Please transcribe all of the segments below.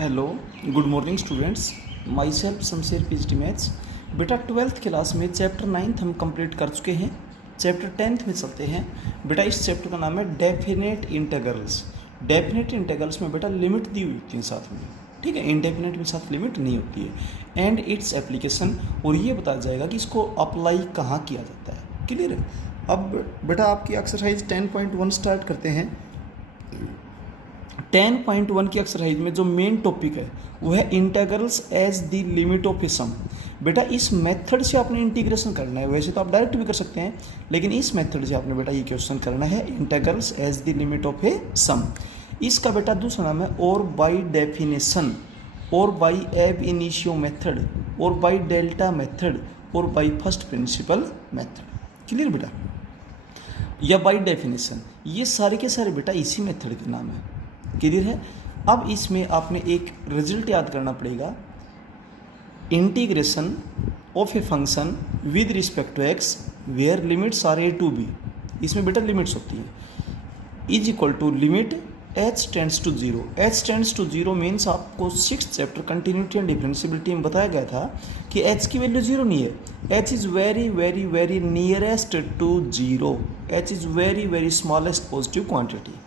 Hello, good morning students. My self Shamsher PhD maths. बेटा 12th class में chapter 9 हम complete कर चुके हैं। चैप्टर 10 में चलते हैं। बेटा इस चैप्टर का नाम है डेफिनेट इंटीग्रल्स। डेफिनेट इंटीग्रल्स में बेटा लिमिट दी हुई होती है साथ में, ठीक है। इनडेफिनेट में साथ लिमिट नहीं होती है। एंड इट्स एप्लीकेशन, और ये बताया जाएगा कि इसको अप्लाई कहाँ किया जाता है। क्लियर है। अब बेटा आपकी एक्सरसाइज 10.1 स्टार्ट करते हैं। 10.1 की एक्सरसाइज में जो मेन टॉपिक है वो है integrals as the limit of a sum. बेटा इस मेथड से आपने इंटीग्रेशन करना है। वैसे तो आप डायरेक्ट भी कर सकते हैं, लेकिन इस मेथड से आपने बेटा ये क्वेश्चन करना है, integrals as the limit of a sum. इसका बेटा दूसरा नाम है और बाय डेफिनेशन, और बाय एब इनिशियो मेथड, और बाय डेल्टा मेथड, और by first principle method. Clear बेटा, या बाय डेफिनेशन, ये सारे के सारे बेटा इसी मेथड के नाम है। क्लियर है। अब इसमें आपने एक रिजल्ट याद करना पड़ेगा, integration of a function with respect to x where limits are a to b. इसमें बेटा लिमिट्स होती है, is equal to limit H tends to zero. H tends to zero means आपको 6th chapter continuity and differentiability में बताया गया था कि एच की वैल्यू जीरो नहीं है। H is very very very nearest to zero. H is very very smallest positive quantity.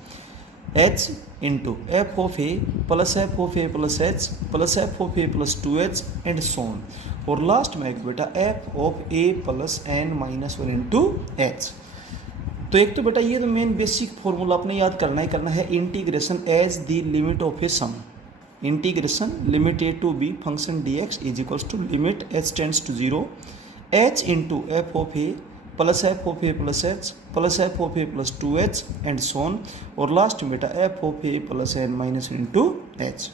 h into F of A plus F of A plus H plus F of A plus 2h and so on, और last में आएगा बेटा F of A plus N minus 1 into H. तो एक तो बेटा ये तो मेन बेसिक फॉर्मूला आपने याद करना है, integration as the limit of a sum. Integration limit A to B function D x is equals to limit H tends to zero H into F of A plus F of A plus H plus F of A plus 2h and so on, और last में बेटा F of A plus N minus into H.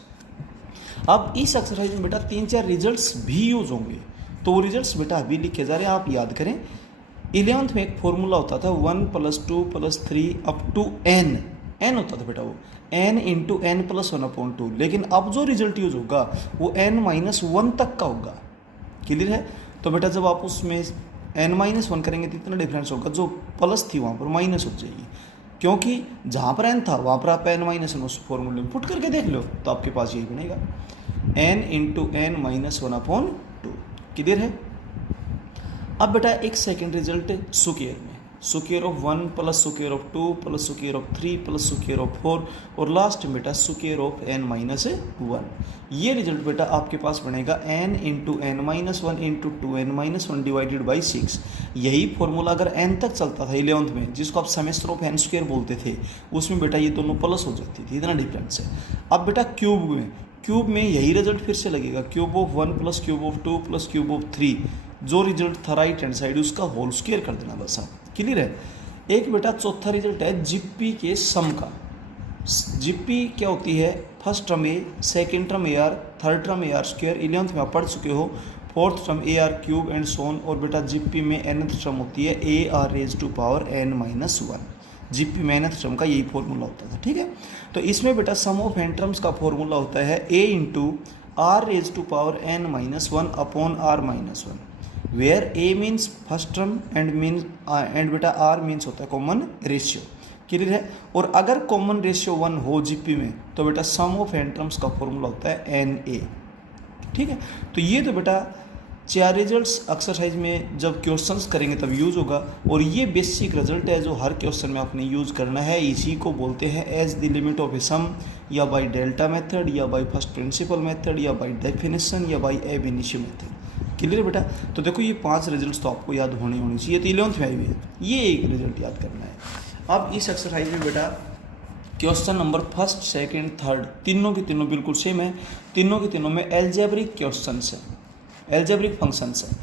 अब इस exercise में बेटा 3-4 results भी use होंगे, तो वो रिजल्ट्स बेटा अभी लिखे जा रहे हैं, आप याद करें। 11th में एक फॉर्मूला होता था 1 + 2 + 3 अप टू n होता था बेटा, वो n इंटू एन प्लस 1/2। लेकिन अब जो रिजल्ट यूज होगा वो n-1 तक का होगा। क्लियर है। तो बेटा जब आप उसमें n-1 करेंगे तो इतना डिफरेंस होगा, जो प्लस थी वहाँ पर माइनस हो जाएगी, क्योंकि जहाँ पर n था वहाँ पर आप n-1 उस फॉर्मूले में पुट करके देख लो तो आपके पास यही बनेगा, n इंटू n-1/2। क्लियर है। अब बेटा एक सेकेंड रिजल्ट स्क्वायर में, square of 1 plus square of 2 plus square of 3 plus square of 4, और लास्ट में बेटा स्क्वायर ऑफ n-1। ये रिजल्ट बेटा आपके पास बनेगा n into n-1 into 2n-1 divided by 6। यही फॉर्मूला अगर n तक चलता था 11th में, जिसको आप सेमेस्टर ऑफ n स्क्वायर बोलते थे, उसमें बेटा ये दोनों प्लस हो जाती थी, इतना डिफरेंस है। अब बेटा क्यूब में यही रिजल्ट फिर से लगेगा, cube of 1 plus cube of 2 plus cube of 3, जो रिजल्ट था राइट हैंड साइड उसका होल स्क्वायर कर देना बस आप। क्लियर है। एक बेटा चौथा रिजल्ट है जिप्पी के सम का। जिप्पी क्या होती है, first term A, second term A R, third term A R square, 11th में आप पढ़ चुके हो, fourth term A R cube and so on, और बेटा जिप्पी में nth टर्म होती है A R raise to power n-1। GP में nth टर्म का यही फॉर्मूला होता था, ठीक है। तो इसमें बेटा सम ऑफ एन टर्म्स का फॉर्मूला होता है a into r raise to power n-1 upon r-1, where a means first term and बेटा r मीन्स होता है कॉमन रेशियो। क्लियर है। और अगर कॉमन रेशियो 1 हो जीपी में तो बेटा सम ऑफ एन टर्म्स का फॉर्मूला होता है na। ठीक है। तो ये तो बेटा 4 रिजल्ट्स एक्सरसाइज में जब क्वेश्चंस करेंगे तब यूज होगा, और ये बेसिक रिजल्ट है जो हर क्वेश्चन में आपने यूज करना है। इसी को बोलते हैं as the limit of a sum, या बाय डेल्टा मेथड, या बाय फर्स्ट प्रिंसिपल मेथड, या बाय डेफिनेशन, या by ab initio method. Clear बेटा। तो देखो ये 5 रिजल्ट्स तो आपको याद होनी चाहिए, तो 11th में आई हुई है, ये एक रिजल्ट याद करना है। अब इस एक्सरसाइज में बेटा question number first, second, third तीनों के तीनों बिल्कुल सेम है। तीनों के तीनों में एल्जेब्रिक क्वेश्चंस है, एल्जेब्रिक फंक्शंस है।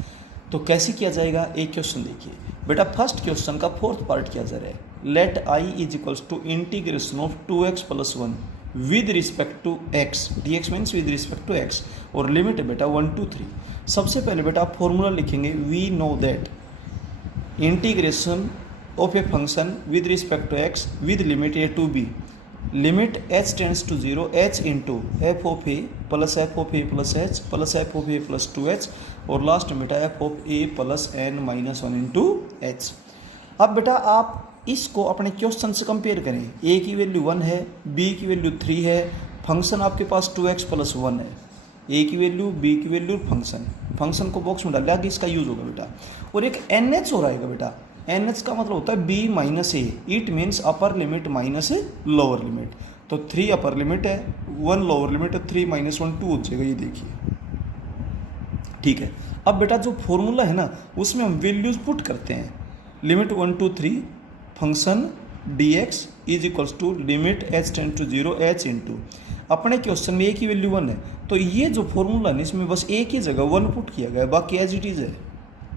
तो कैसे किया जाएगा, एक क्वेश्चन देखिए बेटा। फर्स्ट क्वेश्चन का फोर्थ पार्ट किया जा रहा है, let I is equals to integration of 2x + 1 with respect to x, dx means with respect to x, और लिमिट है बेटा 1 to 3। सबसे पहले बेटा आप फॉर्मूला लिखेंगे, we know that integration of a function with respect to x with limit a to b, limit h tends to 0 h into F of A plus F of A plus H plus F of A plus 2h, और last में बेटा F of A plus n-1 into H. अब बेटा आप इसको अपने question से compare करें, a की वैल्यू 1 है, b की वैल्यू 3 है, फंक्शन आपके पास 2x प्लस 1 है, ए की वैल्यू, बी की वैल्यू, फंक्शन को बॉक्स में डाल दिया, इसका यूज होगा बेटा। और एक एन एच हो रहेगा बेटा, एन एच का मतलब होता है b minus a, it means upper limit minus lower limit. तो 3 अपर लिमिट है, 1 लोअर लिमिट है, 3 माइनस 1 2 हो जाएगा, ये देखिए, ठीक है। अब बेटा जो फॉर्मूला है ना उसमें हम वैल्यूज पुट करते हैं, limit 1 2 3 function D x is equals to limit h tend to 0 h into, अपने क्वेश्चन में ए की वैल्यू 1 है, तो ये जो फॉर्मूला है इसमें बस ए की जगह 1 पुट किया गया है, बाकी एज इट इज है,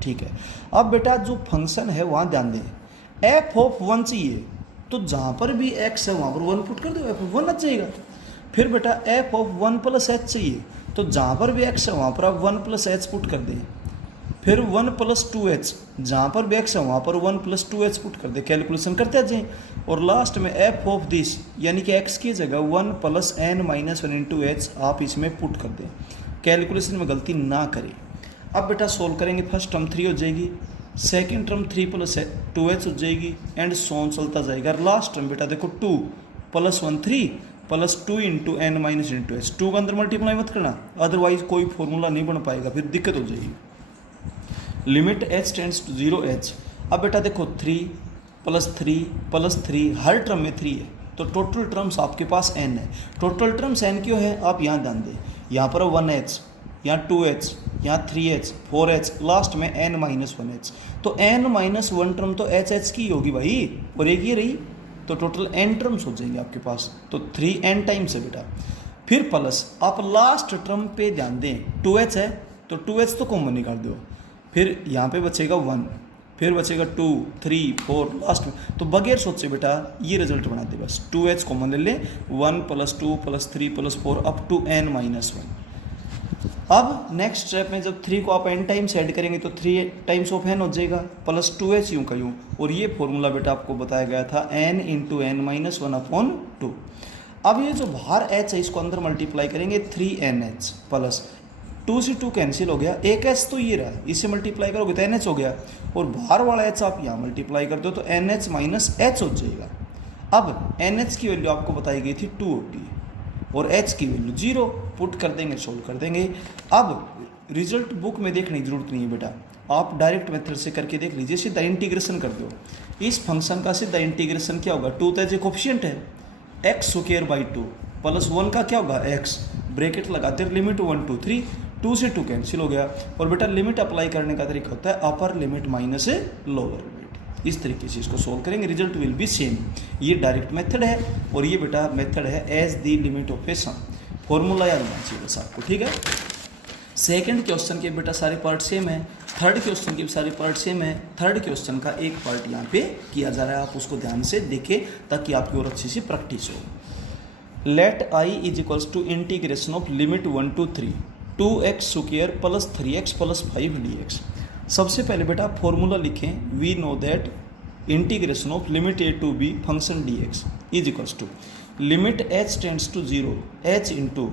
ठीक है। अब बेटा जो फंक्शन है वहाँ ध्यान दें, एफ ऑफ 1 चाहिए, तो जहाँ पर भी एक्स है वहाँ पर 1 पुट कर दो, एफ ऑफ 1 आ जाएगा। फिर बेटा एफ ऑफ 1 प्लस एच चाहिए, तो जहाँ पर भी एक्स है वहाँ पर आप 1 प्लस एच पुट कर दें। फिर 1 प्लस 2h, जहाँ पर भी एक्स है वहाँ पर 1 प्लस 2h पुट कर दे, कैलकुलेशन करते आ जाए। और लास्ट में एफ ऑफ दिस यानी कि एक्स की जगह 1 plus N minus 1 into h आप इसमें पुट कर दें, कैलकुलेशन में गलती ना करें। अब बेटा सोल्व करेंगे, फर्स्ट टर्म 3 हो जाएगी, सेकेंड टर्म 3 प्लस 2h हो जाएगी, एंड सोन चलता जाएगा। लास्ट टर्म बेटा देखो 2 plus 1 3 plus 2 into n minus into h, 2 का अंदर मल्टीप्लाई मत करना, अदरवाइज कोई फॉर्मूला नहीं बन पाएगा, फिर दिक्कत हो जाएगी। Limit H tends to 0 h. अब बेटा देखो 3 प्लस 3 हर टर्म में 3 है, तो टोटल टर्म्स आपके पास n है। टोटल टर्म्स n क्यों है आप यहाँ ध्यान दें, यहाँ पर 1h, यहाँ 2h, यहाँ 3h, 4h, लास्ट में n माइनस 1h, तो n माइनस 1 टर्म तो h की होगी भाई, और एक ये रही, तो टोटल n टर्म्स हो जाएंगे आपके पास, तो 3n टाइम्स है बेटा। फिर प्लस आप लास्ट टर्म पे ध्यान दें, 2h है तो 2h तो कॉमन निकाल दो, फिर यहाँ पे बचेगा 1, फिर बचेगा 2 3 4 लास्ट में, तो बगैर सोचे बेटा ये रिजल्ट बना दे, बस 2h कॉमन ले ले, 1 plus 2 plus 3 plus 4 up to n minus 1। अब नेक्स्ट स्टेप में जब 3 को आप n टाइम्स ऐड करेंगे तो 3 टाइम्स ऑफ n हो जाएगा, प्लस 2h यूँ का यूँ, और ये फॉर्मूला बेटा आपको बताया गया था n into n minus 1 upon 2। अब ये जो बाहर h है इसको अंदर मल्टीप्लाई करेंगे 3nh प्लस 2 से 2 कैंसिल हो गया, एक एच तो ये रहा, इससे मल्टीप्लाई करोगे तो NH हो गया, और बाहर वाला एच आप यहाँ मल्टीप्लाई कर दो तो NH माइनस एच हो जाएगा। अब NH की वैल्यू आपको बताई गई थी 2 होगी, और H की वैल्यू 0 पुट कर देंगे, सोल्व कर देंगे। अब रिजल्ट बुक में देखने की जरूरत नहीं है बेटा, आप डायरेक्ट मेथड से करके देख लीजिए, सीधा इंटीग्रेशन कर दो। इस फंक्शन का सीधा इंटीग्रेशन क्या होगा, 2 तो कोफिशिएंट है, एक्स स्क्वायर बाई 2 प्लस 1 का क्या होगा x, ब्रैकेट लगाते हैं, लिमिट 1 2 3, 2 से 2 कैंसिल हो गया। और बेटा लिमिट अप्लाई करने का तरीका होता है upper limit minus lower limit, इस तरीके से इसको सोल्व करेंगे, रिजल्ट विल बी सेम। ये डायरेक्ट मेथड है, और ये बेटा मेथड है as the limit of a sum, formula याद होना चाहिए बस आपको, ठीक है। सेकंड क्वेश्चन के बेटा सारे पार्ट सेम है, थर्ड क्वेश्चन के भी सारे पार्ट सेम है। थर्ड क्वेश्चन का एक पार्ट यहाँ पे किया जा रहा है, आप उसको ध्यान से देखें ताकि आपकी और अच्छी सी प्रैक्टिस हो। Let I is equals to integration of limit 1 to 3 2x square plus 3x plus 5 dx। सबसे पहले बेटा फॉर्मूला लिखें, we know that integration of limit a to b function dx is equals to limit h tends to 0 h into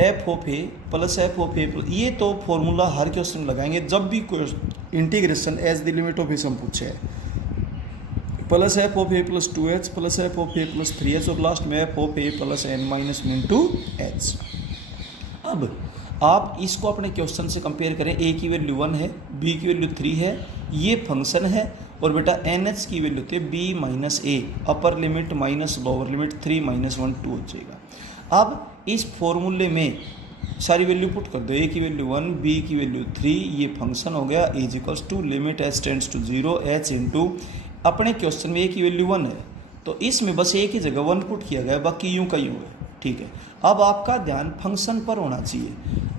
F of A plus F of A, ये तो formula हर question में लगाएंगे जब भी integration as the limit of a सम पूछे है, plus F of A plus 2h plus F of A plus 3h, और लास्ट में F of A plus n minus 1 into H. अब आप इसको अपने क्वेश्चन से कंपेयर करें, a की वैल्यू 1 है, b की वैल्यू 3 है, ये फंक्शन है, और बेटा NH की वैल्यू थे b minus A, upper limit minus lower limit 3 minus 1 2 हो जाएगा। अब इस फॉर्मूले में सारी वैल्यू पुट कर दो, a की वैल्यू 1, b की वैल्यू 3, ये फंक्शन हो गया is equals to limit h tends to 0 h into, अपने क्वेश्चन में a की वैल्यू 1 है तो इसमें बस a की जगह 1 पुट किया गया, बाकी यूँ का यूँ है, ठीक है। अब आपका ध्यान फंक्शन पर होना चाहिए,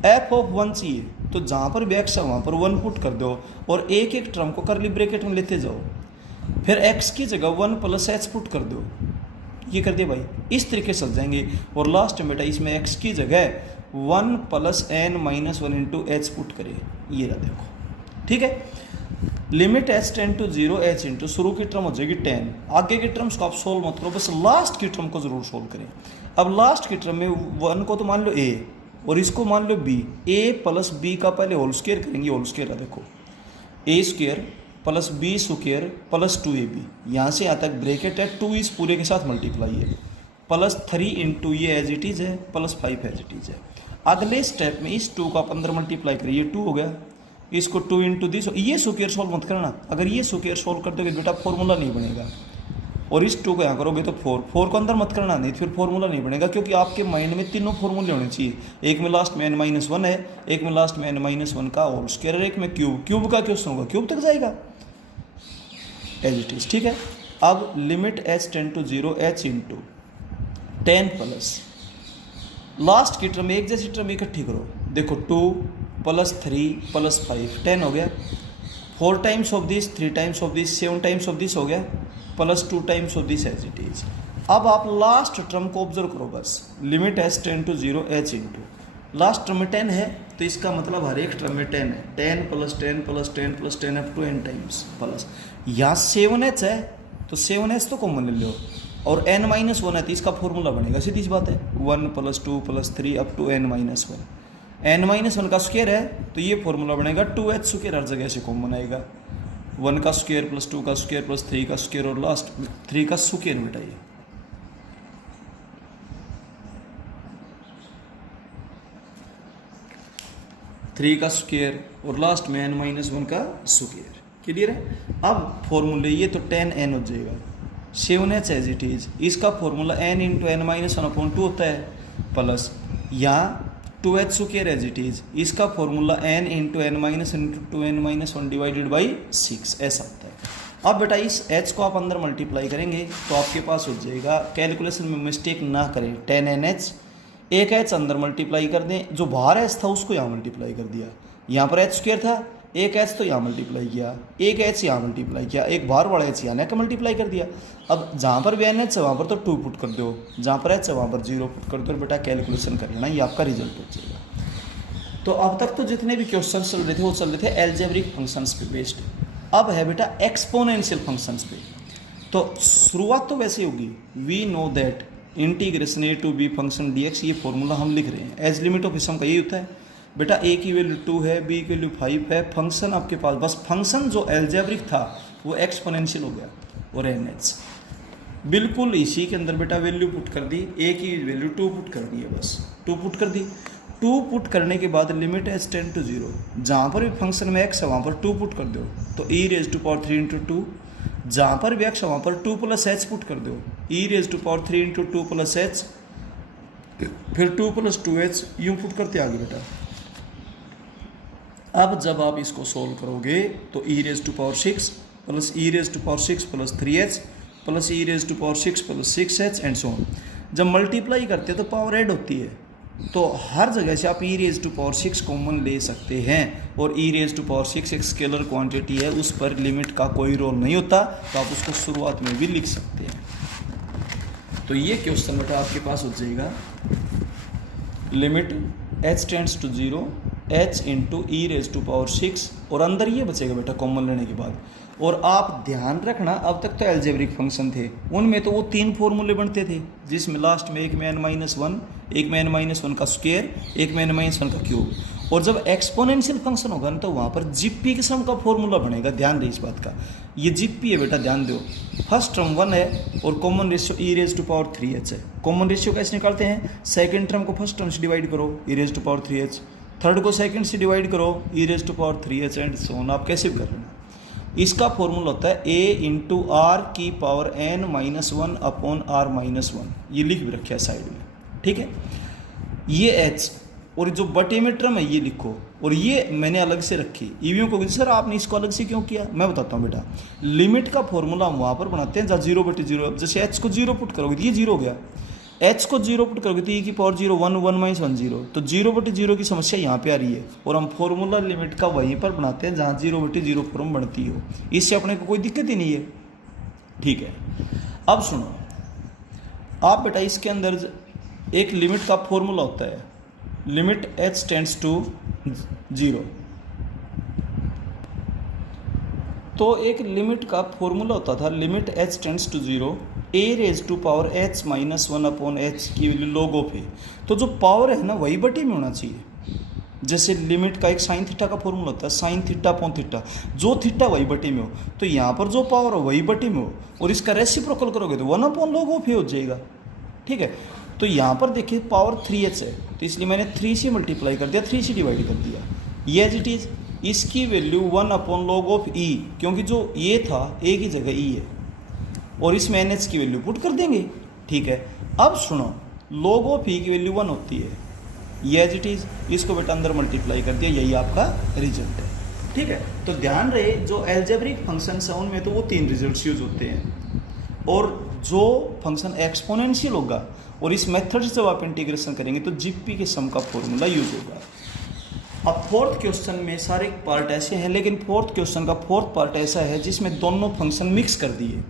एफ ऑफ 1 चाहिए तो जहाँ पर भी एक्स है वहाँ पर 1 पुट कर दो, और एक एक टर्म को करली ब्रैकेट में लेते जाओ, फिर x की जगह 1 प्लस h पुट कर दो, ये कर दिया भाई, इस तरीके से चल जाएंगे। और लास्ट में बेटा इसमें x की जगह 1 plus n minus 1 into h put करें, ये रहा देखो, ठीक है। Limit h tend to 0 h into, शुरू की टर्म हो जाएगी 10, आगे की टर्म्स को आप सोल्व मत करो, बस लास्ट की टर्म को जरूर सोल्व करें। अब लास्ट की टर्म में 1 को तो मान लो a और इसको मान लो b, a प्लस b का पहले होल स्क्वायर करेंगे, होल स्क्वायर है देखो, a square plus b square plus 2ab, यहाँ से यहाँ तक ब्रैकेट है, 2 इस पूरे के साथ मल्टीप्लाई है, +3 इंटू ये एज इट इज़ है +5 एज इट इज़ है। अगले स्टेप में इस 2 का आप अंदर मल्टीप्लाई करिए, 2 हो गया, इसको 2 इंटू दिस, ये स्क्वायर सॉल्व मत करना, अगर ये स्क्वायर सॉल्व कर दोगे बेटा फॉर्मूला नहीं बनेगा। और इस 2 को यहाँ करोगे तो 4 को अंदर मत करना, नहीं फिर फॉर्मूला नहीं बनेगा, क्योंकि आपके माइंड में तीनों फॉर्मूले होने चाहिए। एक में लास्ट में n-1 है, एक में लास्ट में n-1 का होल स्क्वायर, एक में क्यूब का क्वेश्चन होगा, क्यूब तक जाएगा एज इट इज। ठीक है, अब limit h tend to 0 h into 10 plus last की टर्म एक जैसी टर्म इकट्ठी करो, देखो 2 + 3 + 5 10 हो गया, 4 times of this 3 times of this 7 times of this हो गया, +2 times of this as it is. अब आप लास्ट टर्म को ऑब्जर्व करो बस, limit h tend to 0 h into last term में 10 है, तो इसका मतलब हर एक टर्म में 10 है, 10 + 10 + 10 + 10 up to n times plus, यहाँ 7h है तो 7h तो कॉमन ले लो, और n-1 है तो इसका फॉर्मूला बनेगा, सीधी सी बात है, 1 + 2 + 3 अप टू n-1। n-1 का स्क्वायर है तो ये फॉर्मूला बनेगा 2h स्क्वायर, हर जगह से कॉमन आएगा, 1 का स्क्वायर + 2 का स्क्वायर + 3 का स्क्वायर और लास्ट 3 का स्क्वायर मिटाइए। थ्री का स्क्वायर और लास्ट में n-1 का स्क्वायर, क्लियर है। अब फॉर्मूले ये तो 10n हो जाएगा, 7h एज इट इज, इसका फॉर्मूला n इंटू n-1/2 होता है, प्लस यहाँ 2h square as it is, इसका formula n into n-2n-1 divided by 6 ऐसा होता है। अब बेटा इस h को आप अंदर मल्टीप्लाई करेंगे तो आपके पास हो जाएगा, कैलकुलेशन में मिस्टेक ना करें, 10nh, एक h अंदर मल्टीप्लाई कर दें, जो बाहर h था उसको यहाँ मल्टीप्लाई कर दिया, यहाँ पर h स्क्वायर था, एक h तो यहाँ मल्टीप्लाई किया, एक h यहाँ मल्टीप्लाई किया, एक बाहर वाला h यहाँ का मल्टीप्लाई कर दिया। अब जहाँ पर भी n h है वहाँ पर तो 2 पुट कर दो, जहाँ पर h है वहाँ पर 0 पुट कर दो, और बेटा कैलकुलेशन कर लेना, ये आपका रिजल्ट हो जाएगा। तो अब तक तो जितने भी क्वेश्चन चल रहे थे वो चल रहे थे एल्जेब्रिक फंक्शंस पे बेस्ड, अब है बेटा एक्सपोनेंशियल फंक्शंस पे। तो शुरुआत तो वैसे होगी, we know that integration a to b function dx, ये फॉर्मूला हम लिख रहे हैं, एज लिमिट ऑफ सम का यही होता है बेटा, a की वैल्यू 2 है, b की वैल्यू 5 है, फंक्शन आपके पास, बस फंक्शन जो एल्जेब्रिक था वो एक्सपोनेंशियल हो गया, और nh बिल्कुल इसी के अंदर बेटा वैल्यू पुट कर दी, a की वैल्यू 2 पुट कर दी है, बस 2 पुट कर दी, 2 पुट करने के बाद लिमिट h टेंड टू 0, जहाँ पर भी फंक्शन में x है वहाँ पर 2 पुट कर दो, तो e⁻³ × 2, जहाँ पर भी x है वहाँ पर 2 + h पुट कर दो, e⁻³ × 2 + h, फिर 2 + 2h यूँ पुट करते आगे बेटा। अब जब आप इसको सोल्व करोगे तो e⁻6 + e⁻6 + 3h + e⁻6 + 6h and so on. जब मल्टीप्लाई करते हैं तो पावर ऐड होती है, तो हर जगह से आप e⁻6 कॉमन ले सकते हैं, और e⁻6 एक स्केलर क्वांटिटी है, उस पर लिमिट का कोई रोल नहीं होता, तो आप उसको शुरुआत में भी लिख सकते हैं। तो ये क्वेश्चन बेटा आपके पास हो जाएगा, limit h tends to 0 h into e⁻6, और अंदर ये बचेगा बेटा कॉमन लेने के बाद। और आप ध्यान रखना, अब तक तो एल्जेब्रिक फंक्शन थे, उनमें तो वो 3 फॉर्मूले बनते थे, जिसमें लास्ट में एक में n-1, एक में n-1 का स्क्वायर, एक में n-1 का क्यूब, और जब एक्सपोनेंशियल फंक्शन होगा ना तो वहाँ पर जीपी के सम का फॉर्मूला बनेगा, ध्यान दे इस बात का, ये जीपी है बेटा, ध्यान दो, फर्स्ट टर्म 1 है और कॉमन रेशियो e⁻3h है। कॉमन रेशियो कैसे निकालते हैं, सेकंड टर्म को फर्स्ट टर्म से डिवाइड करो e⁻3h, थर्ड को सेकंड से डिवाइड करो e⁻3h एंड सो ऑन, आप कैसे भी कर लेना। इसका फॉर्मूला होता है a इंटू r की पावर n-1 अपॉन r-1, ये लिख भी रखा है साइड में, ठीक है। ये h और जो बटे में टर्म है ये लिखो, और ये मैंने अलग से रखी, ईवीओ को सर आपने इसको अलग से क्यों किया, मैं बताता हूँ बेटा। लिमिट का फॉर्मूला हम वहाँ पर बनाते हैं जहाँ 0/0, जैसे h को 0 पुट करोगे तो ये 0 हो गया, h को 0 पुट करोगे तो e की पावर 0 1 1 -1 0, तो 0/0 की समस्या यहाँ पे आ रही है, और हम फॉर्मूला लिमिट का वहीं पर बनाते हैं जहाँ 0/0 फॉर्म बनती हो, इससे अपने को कोई दिक्कत ही नहीं है, ठीक है। अब सुनो आप बेटा, इसके अंदर एक लिमिट का फॉर्मूला होता है, लिमिट h टेंड्स टू 0, तो एक लिमिट का फॉर्मूला होता था, limit h tends to 0 a⁻h-1 upon h की वैल्यू log ऑफ है, तो जो पावर है ना वही बटे में होना चाहिए। जैसे लिमिट का एक साइन थीटा का फॉर्मूला होता है, साइन थीटा अपॉन थीटा, जो थीटा वही बटे में हो, तो यहाँ पर जो पावर हो वही बटे में हो, और इसका रेसिप्रोकल करोगे तो 1 अपॉन log ऑफ हो जाएगा, ठीक है। तो यहाँ पर देखिए पावर 3h है, तो इसलिए मैंने 3 से मल्टीप्लाई कर दिया, 3 से डिवाइड कर दिया, ये एज इट इज़। इसकी वैल्यू 1/log e, क्योंकि जो ये था ए की जगह ई है, और इसमें एन एच की वैल्यू पुट कर देंगे, ठीक है। अब सुनो, log e की वैल्यू 1 होती है, ये एज इट इज़, इसको बेटा अंदर मल्टीप्लाई कर दिया, यही आपका रिजल्ट है, ठीक है। तो ध्यान रहे जो एल्जेब्रिक फंक्शन है उनमें तो वो 3 रिजल्ट्स यूज होते हैं, और जो फंक्शन एक्सपोनेंशियल होगा और इस मेथड से जब आप इंटीग्रेशन करेंगे तो जीपी के सम का फॉर्मूला यूज होगा। अब फोर्थ क्वेश्चन में सारे पार्ट ऐसे हैं, लेकिन फोर्थ क्वेश्चन का फोर्थ पार्ट ऐसा है जिसमें दोनों फंक्शन मिक्स कर दिए,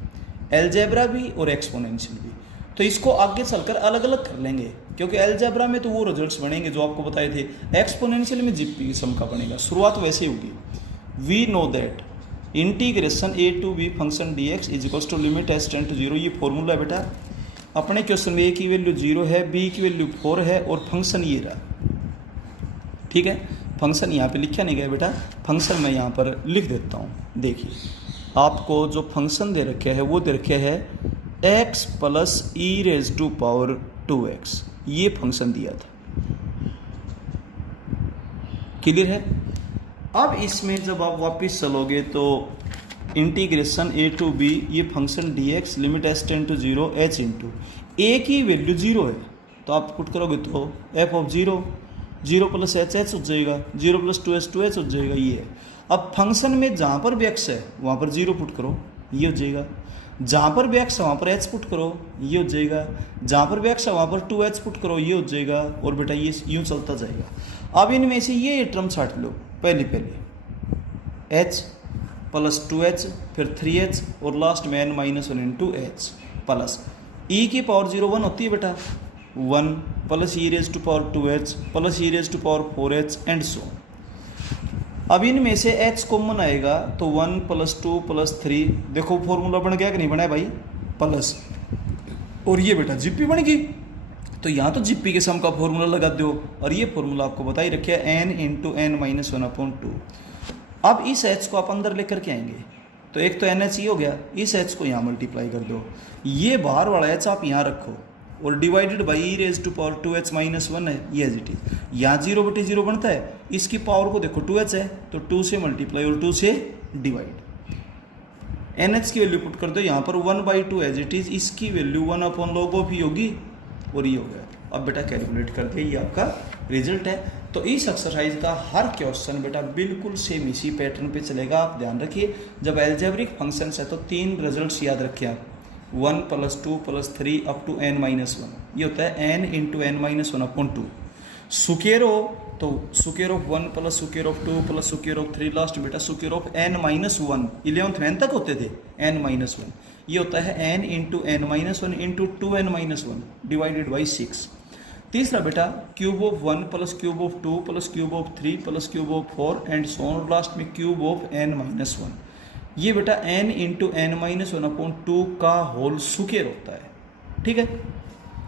एल्जेब्रा भी और एक्सपोनेंशियल भी। तो इसको आगे चलकर अलग अलग कर लेंगे, क्योंकि एल्जेब्रा में तो वो रिजल्ट्स बनेंगे जो आपको बताए थे, एक्सपोनेंशियल में जीपी के सम का बनेगा। शुरुआत वैसे ही होगी। We know that integration a to b function dx is equals to limit h tend to 0, ये फॉर्मूला है बेटा। अपने क्वेश्चन में a की वैल्यू 0 है, b की वैल्यू 4 है, और फंक्शन ये रहा, ठीक है। फंक्शन यहाँ पे लिखा नहीं गया बेटा, फंक्शन मैं यहाँ पर लिख देता हूँ। देखिए आपको जो फंक्शन दे रखे है वो दे रखे है x plus e raise to power 2x, ये फंक्शन दिया था, क्लियर है। अब इसमें जब आप वापस चलोगे तो इंटीग्रेशन a to b, ये function dx limit h tend to 0 h into a की वैल्यू 0 है, तो आप पुट करोगे तो f of 0 0 plus h h हो जाएगा, 0 प्लस 2h 2h हो जाएगा, ये है। अब फंक्शन में जहाँ पर भी x है वहाँ पर 0 पुट करो, ये हो जाएगा। जहाँ पर भी x है वहाँ पर h पुट करो, ये हो जाएगा। जहाँ पर भी x है वहाँ पर 2h पुट करो, ये हो जाएगा। और बेटा ये यूँ चलता जाएगा। अब इनमें से ये टर्म छाट लो, पहले h प्लस 2h फिर 3h और लास्ट में n minus 1 into h plus e की पावर 0 1 होती है बेटा, 1 plus e raise to power 2h plus e raise to power 4h and so. अब इनमें से h कॉमन आएगा तो 1 प्लस 2 प्लस 3, देखो फॉर्मूला बन गया कि नहीं बना है भाई, प्लस, और ये बेटा जीपी बन गई। तो यहाँ तो जीपी के सम का फॉर्मूला लगा दो, और ये फॉर्मूला आपको बता ही रखे है n इंटू n माइनस 1/2। अब इस h को आप अंदर लेकर के आएंगे, तो एक तो एन एच हो गया, इस h को यहाँ मल्टीप्लाई कर दो, ये बाहर वाला h आप यहाँ रखो, और divided by e raise to power 2h minus 1 है, ये एज इट इज। यहाँ 0/0 बनता है, इसकी पावर को देखो 2h है तो 2 से मल्टीप्लाई और 2 से डिवाइड। एन एच की वैल्यू पुट कर दो यहाँ पर 1/2 एज इट इज, इसकी वैल्यू 1/log ही होगी, और ये हो गया। अब बेटा कैलकुलेट कर दिया, ये आपका रिजल्ट है। तो इस एक्सरसाइज का हर क्वेश्चन बेटा बिल्कुल सेम इसी पैटर्न पे चलेगा। आप ध्यान रखिए, जब एल्जेब्रिक फंक्शंस है तो 3 रिजल्ट्स याद रखिए आप, 1 plus 2 plus 3 up to n minus 1, ये होता है n इंटू n माइनस 1/2। सुकेर हो तो सुकेर ऑफ 1 प्लस सुकेर ऑफ 2 प्लस सुकेर ऑफ 3, लास्ट बेटा सुकेर ऑफ n माइनस 1, 11th में n तक होते थे, n माइनस 1, ये होता है n into n minus 1 into 2n minus 1 divided by 6। तीसरा बेटा cube of 1 plus cube of 2 plus cube of 3 plus cube of 4 and so on, last में क्यूब ऑफ n माइनस 1, ये बेटा n इंटू n माइनस 1/2 का whole square होता है, ठीक है,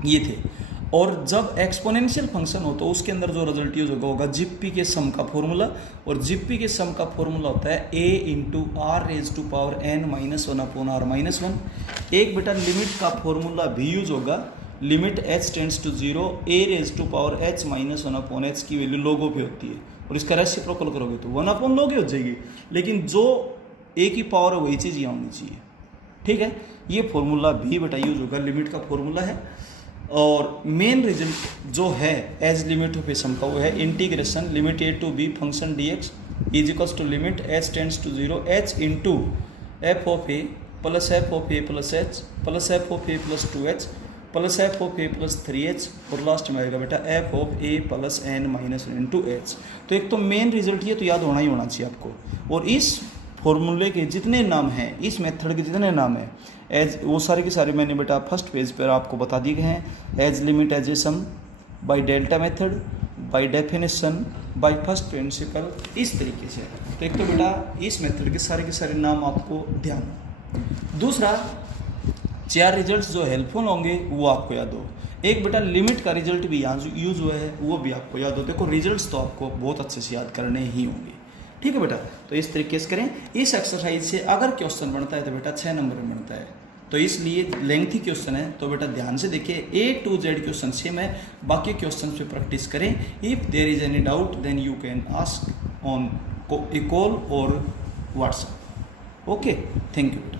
ये थे। और जब एक्सपोनेंशियल फंक्शन हो तो उसके अंदर जो रिजल्ट यूज होगा जीपी के सम का फॉर्मूला, और जीपी के सम का फॉर्मूला होता है a into r raise to power n minus 1/r minus 1। एक बेटा लिमिट का फॉर्मूला भी यूज होगा, limit h tends to 0 a raise to power h minus 1/h की वैल्यू लोगों पे होती है, और इसका रेसिप्रोकल करोगे तो 1/log हो जाएगी, लेकिन जो a की पावर है वही चीज़ यहाँ होनी चाहिए, ठीक है। ये फॉर्मूला भी बेटा यूज होगा, लिमिट का फॉर्मूला है। और मेन रिजल्ट जो है as limit of a sum का वो है integration limit a to b function dx is equals to limit h tends to 0 h into f of a plus f of a plus h plus f of a plus 2h plus f of a plus 3h, और last में आएगा बेटा f of a plus n minus into h। तो एक तो main result ये तो याद होना ही होना चाहिए आपको। और इस फॉर्मूले के जितने नाम हैं, इस मेथड के जितने नाम हैं, एज वो सारे के सारे मैंने बेटा फर्स्ट पेज पर आपको बता दिए गए हैं। As limit as a sum, by delta method, by definition, by first principle, इस तरीके से। तो एक तो बेटा इस मेथड के सारे नाम आपको ध्यान। दूसरा 4 रिजल्ट्स जो हेल्पफुल होंगे वो आपको याद हो। एक बेटा लिमिट का रिजल्ट भी यहाँ यूज हुआ है, वो भी आपको याद हो। देखो रिजल्ट्स तो आपको बहुत अच्छे से याद करने ही होंगे, ठीक है बेटा। तो इस तरीके से करें। इस एक्सरसाइज से अगर क्वेश्चन बनता है तो बेटा 6 नंबर में बनता है। तो इसलिए लेंथी क्वेश्चन है, तो बेटा ध्यान से देखिए, A to Z question same है, बाकी क्वेश्चन पे प्रैक्टिस करें। If there is any doubt then you can ask on a call और व्हाट्सएप। ओके, थैंक यू बेटा।